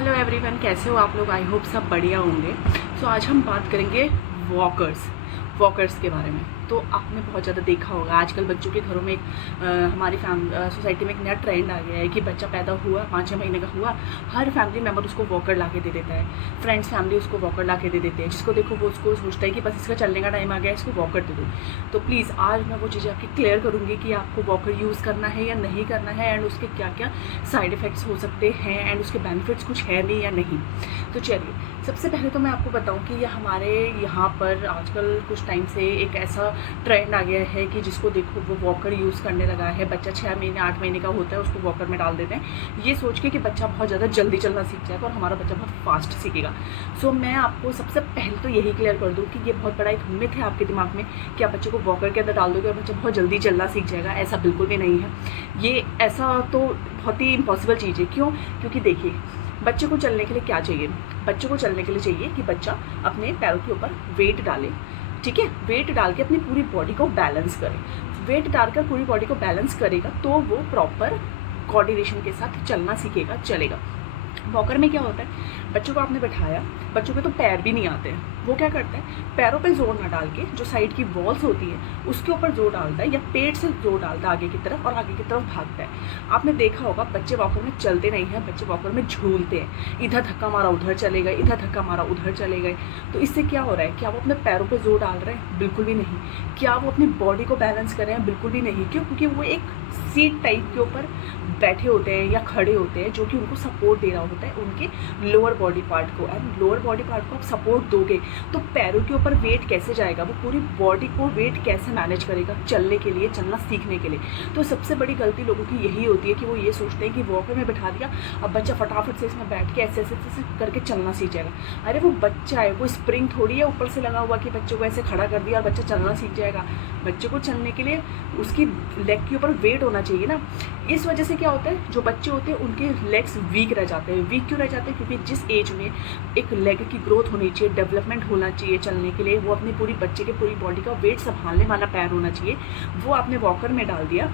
Hello everyone, कैसे हो आप लोग। आई होप सब बढ़िया होंगे। सो आज हम बात करेंगे वॉकर्स के बारे में। तो आपने बहुत ज़्यादा देखा होगा आजकल बच्चों के घरों में हमारी सोसाइटी में एक नया ट्रेंड आ गया है कि बच्चा पैदा हुआ 5-6 महीने का हुआ, हर फैमिली मेम्बर उसको वॉकर ला के दे देता है। फ्रेंड्स फैमिली उसको वॉकर ला के दे देते हैं। जिसको देखो वो उसको सोचता है कि बस इसका चलने का टाइम आ गया है, इसको वॉकर दे दो। तो प्लीज़ आज मैं वो चीज़ें आपकी क्लियर करूँगी कि आपको वॉकर यूज़ करना है या नहीं करना है, एंड उसके क्या क्या साइड इफ़ेक्ट्स हो सकते हैं, एंड उसके बेनिफिट्स कुछ है भी या नहीं। तो चलिए, सबसे पहले तो मैं आपको बताऊं कि ये हमारे यहाँ पर आजकल कुछ टाइम से एक ऐसा ट्रेंड आ गया है कि जिसको देखो वो वॉकर यूज़ करने लगा है। बच्चा 6 महीने 8 महीने का होता है, उसको वॉकर में डाल देते हैं, ये सोच के कि बच्चा बहुत ज़्यादा जल्दी चलना सीख जाएगा और हमारा बच्चा बहुत फास्ट सीखेगा। सो मैं आपको सबसे पहले तो यही क्लियर कर दूँ कि ये बहुत बड़ा एक मिथ है आपके दिमाग में कि आप बच्चे को वॉकर के अंदर डाल दोगे और बच्चा बहुत जल्दी चलना सीख जाएगा। ऐसा बिल्कुल भी नहीं है। ये ऐसा तो बहुत ही इम्पॉसिबल चीज़ है। क्यों? क्योंकि देखिए, बच्चे को चलने के लिए क्या चाहिए? बच्चे को चलने के लिए चाहिए कि बच्चा अपने पैरों के ऊपर वेट डाले, ठीक है। वेट डाल के अपनी पूरी बॉडी को बैलेंस करे। वेट डालकर पूरी बॉडी को बैलेंस करेगा तो वो प्रॉपर कोऑर्डिनेशन के साथ चलना सीखेगा, चलेगा। वॉकर में क्या होता है, बच्चों को आपने बैठाया, बच्चों के तो पैर भी नहीं आते हैं। वो क्या करता है, पैरों पे जोर ना डाल के जो साइड की वॉल्स होती है उसके ऊपर जोर डालता है, या पेट से जोर डालता है आगे की तरफ, और आगे की तरफ भागता है। आपने देखा होगा बच्चे वॉकर में चलते नहीं हैं, बच्चे वॉकर में झूलते हैं। इधर धक्का मारा उधर चले गए, इधर धक्का मारा उधर चले गए। तो इससे क्या हो रहा है? क्या वो अपने पैरों पर जोर डाल रहे हैं? बिल्कुल भी नहीं। क्या वो अपनी बॉडी को बैलेंस कर रहे हैं? बिल्कुल भी नहीं। क्यों? क्योंकि वो एक सीट टाइप के ऊपर बैठे होते हैं या खड़े होते हैं, जो कि उनको सपोर्ट दे रहा होता है उनके लोअर बॉडी पार्ट को। एंड लोअर बॉडी पार्ट को आप सपोर्ट दोगे तो पैरों के ऊपर वेट कैसे जाएगा? वो पूरी बॉडी को वेट कैसे मैनेज करेगा चलने के लिए, चलना सीखने के लिए? तो सबसे बड़ी गलती लोगों की यही होती है कि वो ये सोचते हैं कि वॉकर में बैठा दिया, अब बच्चा फटाफट से इसमें बैठ के ऐसे ऐसे ऐसे करके चलना सीख जाएगा। अरे वो बच्चा है, वो स्प्रिंग थोड़ी है ऊपर से लगा हुआ कि बच्चे को ऐसे खड़ा कर दिया और बच्चा चलना सीख जाएगा। बच्चे को चलने के लिए उसकी लेग के ऊपर वेट होना चाहिए ना। इस वजह से क्या होता है, जो बच्चे होते हैं उनके लेग्स वीक रह जाते हैं। वीक क्यों रह जाते हैं? क्योंकि जिस एज में एक लेग की ग्रोथ होनी चाहिए, डेवलपमेंट होना चाहिए चलने के लिए, वो अपनी पूरी बच्चे के पूरी बॉडी का वेट संभालने वाला पैर होना चाहिए, वो आपने वॉकर में डाल दिया।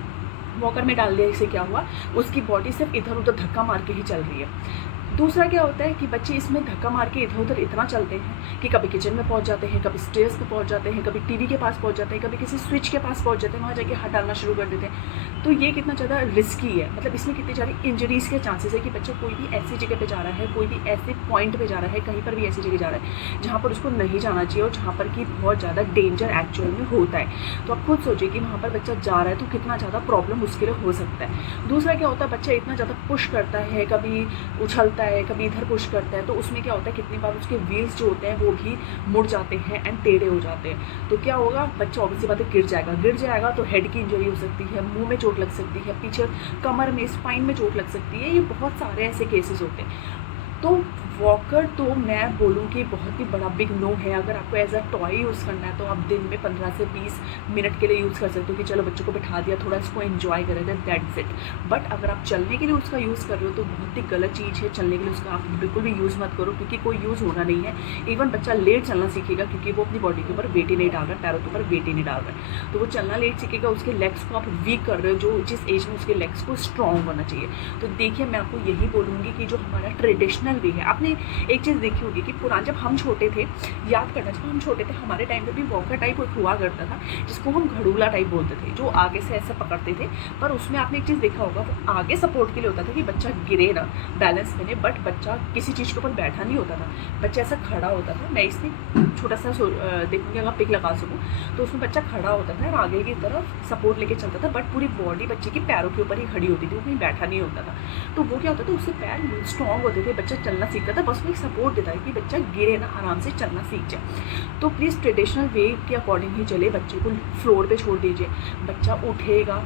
वॉकर में डाल दिया, इससे क्या हुआ, उसकी बॉडी सिर्फ इधर उधर धक्का मार के ही चल रही है। दूसरा क्या होता है कि बच्चे इसमें धक्का मार के इधर उधर इतना चलते हैं कि कभी किचन में पहुंच जाते हैं, कभी स्टेयर्स पे पहुंच जाते हैं, कभी टीवी के पास पहुंच जाते हैं, कभी किसी स्विच के पास पहुंच जाते हैं, वहाँ जाके हाथ डालना शुरू कर देते हैं। तो ये कितना ज़्यादा रिस्की है, मतलब इसमें कितनी सारी इंजरीज़ के चांसेस है कि बच्चा कोई भी ऐसी जगह पे जा रहा है, कोई भी ऐसे पॉइंट पे जा रहा है, कहीं पर भी ऐसी जगह जा रहा है जहाँ पर उसको नहीं जाना चाहिए और जहाँ पर कि बहुत ज़्यादा डेंजर एक्चुअल में होता है। तो आप खुद सोचिए कि वहाँ पर बच्चा जा रहा है तो कितना ज़्यादा प्रॉब्लम उसके लिए हो सकता है। दूसरा क्या होता है, बच्चा इतना ज़्यादा पुश करता है, कभी उछलता है, कभी इधर पुश करता है, तो उसमें क्या होता है, कितनी बार उसके व्हील्स जो होते हैं वो भी मुड़ जाते हैं एंड टेढ़े हो जाते हैं। तो क्या होगा, बच्चा ऑब्वियसली बात है गिर जाएगा तो हेड की इंजरी हो सकती है, मुंह में चोट लग सकती है, पीछे कमर में, स्पाइन में चोट लग सकती है। ये बहुत सारे ऐसे केसेस होते हैं। तो वॉकर तो मैं बोलूँ कि बहुत ही बड़ा बिग नो है। अगर आपको एज अ टॉय यूज़ करना है तो आप दिन में 15 से 20 मिनट के लिए यूज़ कर सकते हो कि चलो बच्चों को बैठा दिया, थोड़ा इसको एंजॉय करें, दैट्स इट। बट अगर आप चलने के लिए उसका यूज़ कर रहे हो तो बहुत ही गलत चीज़ है। चलने के लिए उसका आप बिल्कुल भी यूज़ मत करो, क्योंकि कोई यूज़ होना नहीं है। इवन बच्चा लेट चलना सीखेगा क्योंकि वो अपनी बॉडी के ऊपर वेट ही नहीं डाल रहा है, पैरों के ऊपर वेट ही नहीं डाल रहा है, तो वो चलना लेट सीखेगा। उसके लेग्स को आप वीक कर रहे हो, जो जिस एज में उसके लेग्स को स्ट्रॉन्ग होना चाहिए। तो देखिए, मैं आपको यही बोलूँगी कि जो हमारा ट्रेडिशनल वे है, आपने एक चीज़ देखी होगी कि पुराने जब हम छोटे थे, याद करना, जब हम छोटे थे हमारे टाइम पे भी वॉकर टाइप हुआ करता था जिसको हम घड़ूला टाइप बोलते थे, जो आगे से ऐसे पकड़ते थे। पर उसमें आपने एक चीज़ देखा होगा, वो आगे सपोर्ट के लिए होता था कि बच्चा गिरे ना, बैलेंस बने, बट बच्चा किसी चीज़ के ऊपर बैठा नहीं होता था, बच्चा ऐसा खड़ा होता था। मैं इसमें छोटा सा देखूँगी, अगर पिक लगा सकूँ तो उसमें बच्चा खड़ा होता था और आगे की तरफ सपोर्ट लेके चलता था, बट पूरी बॉडी बच्चे की पैरों के ऊपर ही खड़ी होती थी, वो कहीं बैठा नहीं होता था। तो वो क्या होता था, उससे पैर स्ट्रॉन्ग होते थे, बच्चा चलना सीखता था। बस वो एक सपोर्ट देता है कि बच्चा गिरे ना, आराम से चलना सीख जाए। तो प्लीज़ ट्रेडिशनल वे के अकॉर्डिंग ही चले, बच्चे को फ्लोर पे छोड़ दीजिए। बच्चा उठेगा,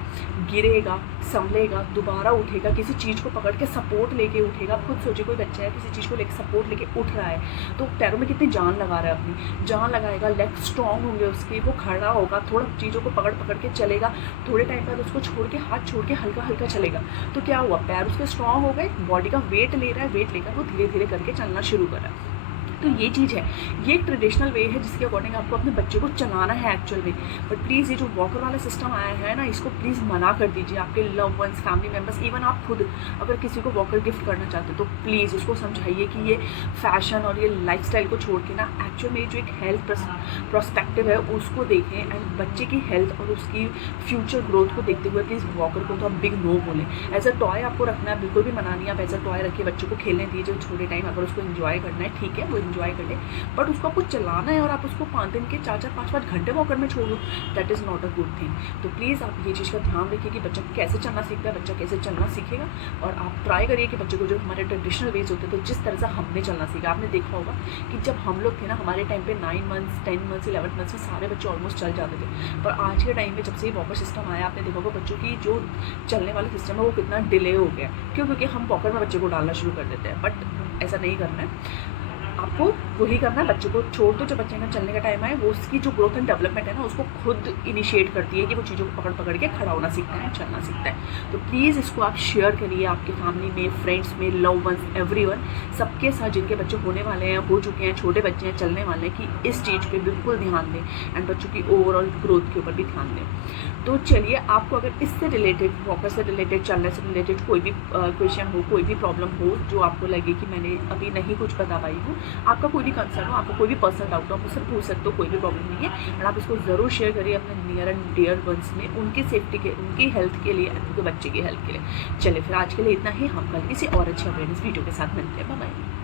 गिरेगा, संभलेगा, दोबारा उठेगा, किसी चीज़ को पकड़ के सपोर्ट लेके उठेगा। आप खुद सोचिए, कोई बच्चा है किसी चीज़ को लेके सपोर्ट लेके उठ रहा है तो पैरों में कितनी जान लगा रहा है, अपनी जान लगाएगा, लेग स्ट्रॉन्ग होंगे उसके, वो खड़ा होगा, थोड़ा चीज़ों को पकड़ पकड़ के चलेगा, थोड़े टाइम बाद उसको छोड़ के, हाथ छोड़ के हल्का हल्का चलेगा। तो क्या हुआ, पैर उसके स्ट्रॉन्ग हो गए, बॉडी का वेट ले रहा है, वेट लेकर वो धीरे धीरे करके चलना शुरू कर रहा है। तो ये चीज़ है, ये एक ट्रेडिशनल वे है जिसके अकॉर्डिंग आपको अपने बच्चे को चलाना है एक्चुअल में। बट प्लीज़ ये जो वॉकर वाला सिस्टम आया है ना, इसको प्लीज़ मना कर दीजिए। आपके love ones, family members, even आप खुद अगर किसी को वॉकर गिफ्ट करना चाहते हो तो प्लीज़ उसको समझाइए कि ये फैशन और ये लाइफस्टाइल को छोड़ के ना एक्चुअल में जो एक हेल्थ प्रोस्पेक्टिव है उसको देखें, एंड बच्चे की हेल्थ और उसकी फ्यूचर ग्रोथ को देखते हुए प्लीज़ वॉकर को तो आप बिग नो बोलें। एज अ टॉय आपको रखना है, बिल्कुल भी मना नहीं, आप एज अ टॉय रखिए, बच्चों को खेलने दीजिए छोटे टाइम। अगर उसको इन्जॉय करना है ठीक है, वो इन्जॉय कर ले, बट उसको आपको चलाना है और आप उसको 5 दिन के 4-4 5-5 घंटे वॉकर में छोड़ दो, that is not a good thing. तो प्लीज़ आप ये चीज़ का ध्यान रखिए कि बच्चा कैसे चलना सीखता है, बच्चा कैसे चलना सीखेगा। और आप ट्राई करिए कि बच्चे को जो हमारे ट्रेडिशनल वेज होते थे, जिस तरह से हमने चलना सीखा, आपने देखा होगा कि जब हम लोग थे ना, हमारे टाइम पे 9 मंथ्स 10 मंथ्स 11 मंथ्स में सारे बच्चे ऑलमोस्ट चल जाते थे। पर आज के टाइम में जब से ये वॉकर सिस्टम आया, आपने देखा होगा बच्चों की जो चलने वाला सिस्टम है वो कितना डिले हो गया। क्यों? क्योंकि हम वॉकर में बच्चे को डालना शुरू कर देते हैं। बट ऐसा नहीं करना है, आपको वही करना है, बच्चे को छोड़ दो। जब बच्चे का चलने का टाइम आए, वो उसकी जो ग्रोथ एंड डेवलपमेंट है ना, उसको खुद इनिशिएट करती है कि वो चीज़ों को पकड़ पकड़ के खड़ा होना सीखता है, चलना सीखता है। तो प्लीज़ इसको आप शेयर करिए आपके फैमिली में, फ्रेंड्स में, लव वंस, एवरीवन, सबके साथ जिनके बच्चे होने वाले हैं, हो चुके हैं, छोटे बच्चे हैं, चलने वाले हैं, कि इस चीज़ पे बिल्कुल ध्यान दें एंड बच्चों की ओवरऑल ग्रोथ के ऊपर भी ध्यान दें। तो चलिए, आपको अगर इससे रिलेटेड, वॉकर से रिलेटेड, चलने से रिलेटेड कोई भी क्वेश्चन हो, कोई भी प्रॉब्लम हो जो आपको लगे कि मैंने अभी नहीं कुछ बता पाई हूँ, आपका कोई भी कंसर्न हो, आपको कोई भी पर्सनल डाउट हो, मुझसे पूछ सकते हो, कोई भी प्रॉब्लम नहीं है। एंड आप इसको ज़रूर शेयर करिए अपने नियर एंड डियर वंस में, उनकी सेफ्टी के, उनकी हेल्थ के लिए, उनके बच्चे की हेल्थ के लिए। चलिए फिर आज के लिए इतना ही, हम कल किसी और अच्छे अवेयरनेस वीडियो के साथ मिलते हैं। Bye bye.